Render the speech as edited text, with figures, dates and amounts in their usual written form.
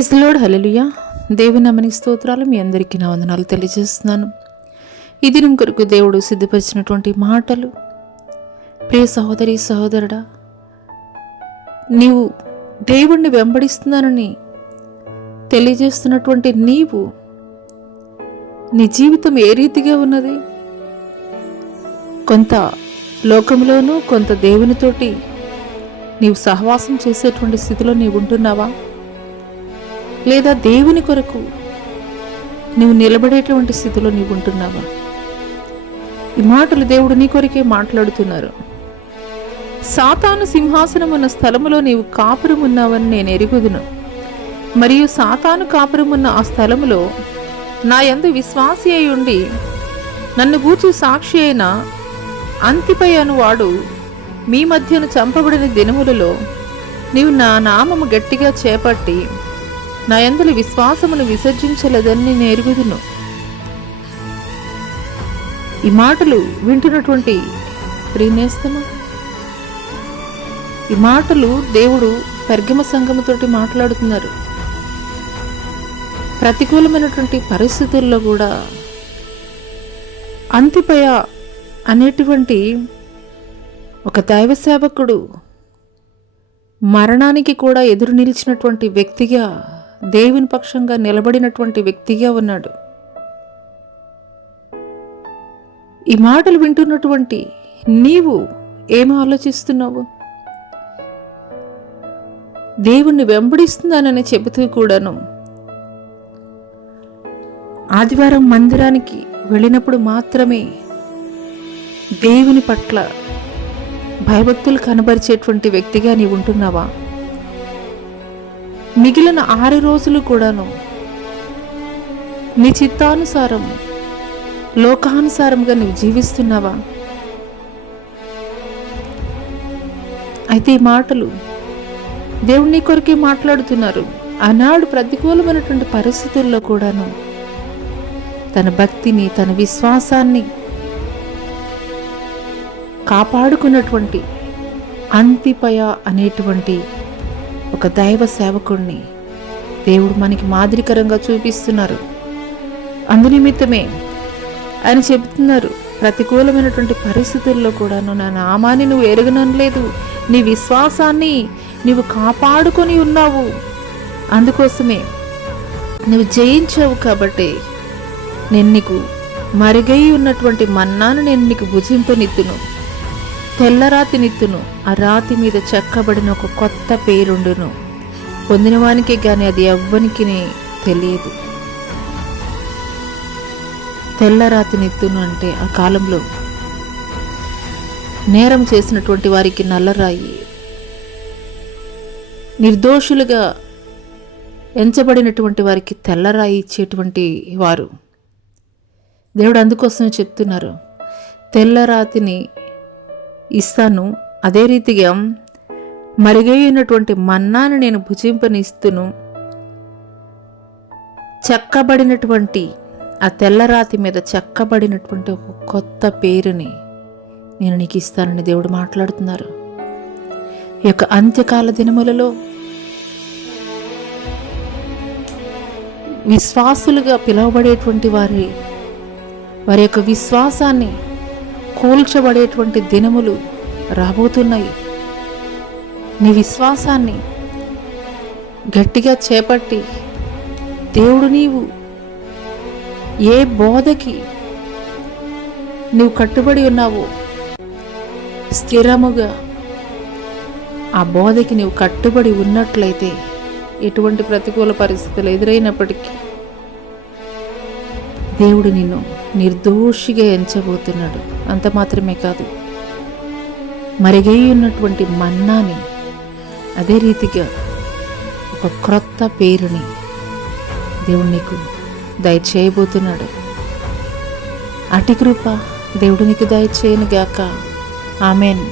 ఇస్లోడ్ హల్లెలూయా. దేవుని నామమునకు స్తోత్రాలు. మీ అందరికీ నా వందనాలు తెలియజేస్తున్నాను. ఈ దినం కొరకు దేవుడు సిద్ధపరిచినటువంటి మాటలు, ప్రియ సహోదరి సహోదరుడా, నీవు దేవుణ్ణి వెంబడిస్తున్నానని తెలియజేస్తున్నటువంటి నీవు, నీ జీవితం ఏ రీతిగా ఉన్నది? కొంత లోకంలోనూ కొంత దేవునితోటి నీవు సహవాసం చేసేటువంటి స్థితిలో నీవు ఉంటున్నావా? లేదా దేవుని కొరకు నువ్వు నిలబడేటువంటి స్థితిలో నీవు ఉంటున్నావా? ఈ మాటలు దేవుడు నీ కొరకే మాట్లాడుతున్నారు. సాతాను సింహాసనం ఉన్న స్థలములో నీవు కాపురం ఉన్నావని నేను ఎరుగుదును, మరియు సాతాను కాపురం ఉన్న ఆ స్థలములో నా యందు విశ్వాసి అయి ఉండి నన్ను గూర్చి సాక్షి అయిన అంతిపై అనువాడు మీ మధ్యను చంపబడిన దినములలో నీవు నా నామము గట్టిగా చేపట్టి నా యందలి విశ్వాసమును విసర్జించలేదని నేను ఎరుగుదును. ఈ మాటలు వింటున్నటువంటి ప్రియనేస్తమా, ఈ మాటలు దేవుడు పెర్గమ సంఘముతోటి మాట్లాడుతున్నారు. ప్రతికూలమైనటువంటి పరిస్థితుల్లో కూడా అంతిపయ అనేటువంటి ఒక దైవ సేవకుడు మరణానికి కూడా ఎదురు నిలిచినటువంటి వ్యక్తిగా, దేవుని పక్షంగా నిలబడినటువంటి వ్యక్తిగా ఉన్నాడు. ఈ మాటలు వింటున్నటువంటి నీవు ఏమి ఆలోచిస్తున్నావు? దేవుణ్ణి వెంబడిస్తున్నానని చెబుతూ కూడాను ఆదివారం మందిరానికి వెళ్ళినప్పుడు మాత్రమే దేవుని పట్ల భయభక్తులు కనబరిచేటువంటి వ్యక్తిగా నీవు ఉంటున్నావా? మిగిలిన 6 రోజులు కూడాను నీ చిత్తానుసారం, లోకానుసారంగా నువ్వు జీవిస్తున్నావా? అయితే ఈ మాటలు దేవుడు నీ కొరకే మాట్లాడుతున్నారు. ఆనాడు ప్రతికూలమైనటువంటి పరిస్థితుల్లో కూడాను తన భక్తిని, తన విశ్వాసాన్ని కాపాడుకున్నటువంటి అంతిపయ అనేటువంటి ఒక దైవ సేవకుడిని దేవుడు మనకి మాదిరికరంగా చూపిస్తున్నారు. అందునిమిత్తమే ఆయన చెబుతున్నారు, ప్రతికూలమైనటువంటి పరిస్థితుల్లో కూడాను నా నామాన్ని నువ్వు ఎరగనలేదు, నీ విశ్వాసాన్ని నీవు కాపాడుకొని ఉన్నావు, అందుకోసమే నువ్వు జయించావు. కాబట్టి నేను నీకు మరుగై ఉన్నటువంటి మన్నాను నేను నీకు భుజింపనిత్తును, తెల్లరాతి నిత్తును, ఆ రాతి మీద చెక్కబడిన ఒక కొత్త పేరుండును, పొందినవానికే గాని అది ఎవ్వనికి తెలియదు. తెల్లరాతి నిత్తును అంటే ఆ కాలంలో నేరం చేసినటువంటి వారికి నల్లరాయి, నిర్దోషులుగా ఎంచబడినటువంటి వారికి తెల్లరాయి ఇచ్చేటువంటి వారు. దేవుడు అందుకోసమే చెప్తున్నారు, తెల్లరాతిని ఇస్తాను, అదే రీతిగా మరుగైనటువంటి మన్నాను నేను భుజింపనిస్తును, చెక్కబడినటువంటి ఆ తెల్లరాతి మీద చెక్కబడినటువంటి ఒక కొత్త పేరుని నేను నీకు ఇస్తానని దేవుడు మాట్లాడుతున్నారు. ఈ యొక్క అంత్యకాల దినములలో విశ్వాసులుగా పిలువబడేటువంటి వారి యొక్క విశ్వాసాన్ని కూల్చబడేటువంటి దినములు రాబోతున్నాయి. నీ విశ్వాసాన్ని గట్టిగా చేపట్టి దేవుడు నీవు ఏ బోధకి నువ్వు కట్టుబడి ఉన్నావో స్థిరముగా ఆ బోధకి నువ్వు కట్టుబడి ఉన్నట్లయితే ఎటువంటి ప్రతికూల పరిస్థితులు ఎదురైనప్పటికీ దేవుడు నిన్ను నిర్దోషిగా ఎంచబోతున్నాడు. అంత మాత్రమే కాదు, మరుగై ఉన్నటువంటి మన్నాని, అదే రీతిగా ఒక క్రొత్త పేరుని దేవుడు నీకు దయచేయబోతున్నాడు. అటి కృప దేవుడు నీకు దయచేయను గాక. ఆమెన్.